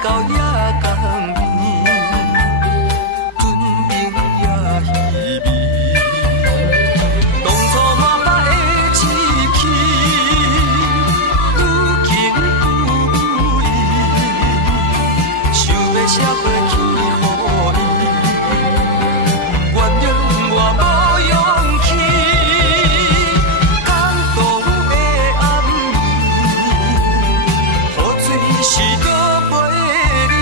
到夜江边，船灯也稀微。当初满目的志气，有情有义，想要写回去予伊，原谅我无勇气。感动的暗暝，雨水是搁袂离。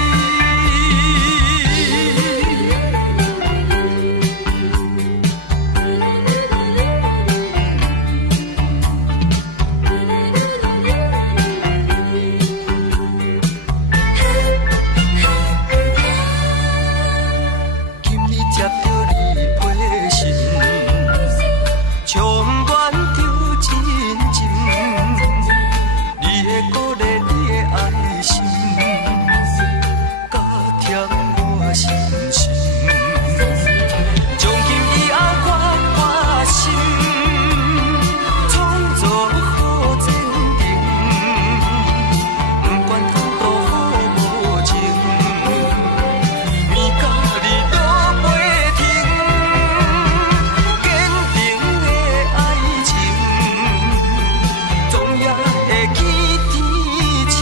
今日接到你批信，充满着真情，你的鼓励，你的爱心，加添我信心。从今以后我决心，创造好前程，不管前途好无情，面甲你都袂停，坚定的爱情，总也会见天晴。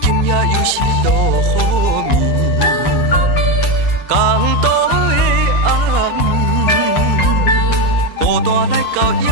今夜又是落雨暝，江岛的暗暝，孤单来到夜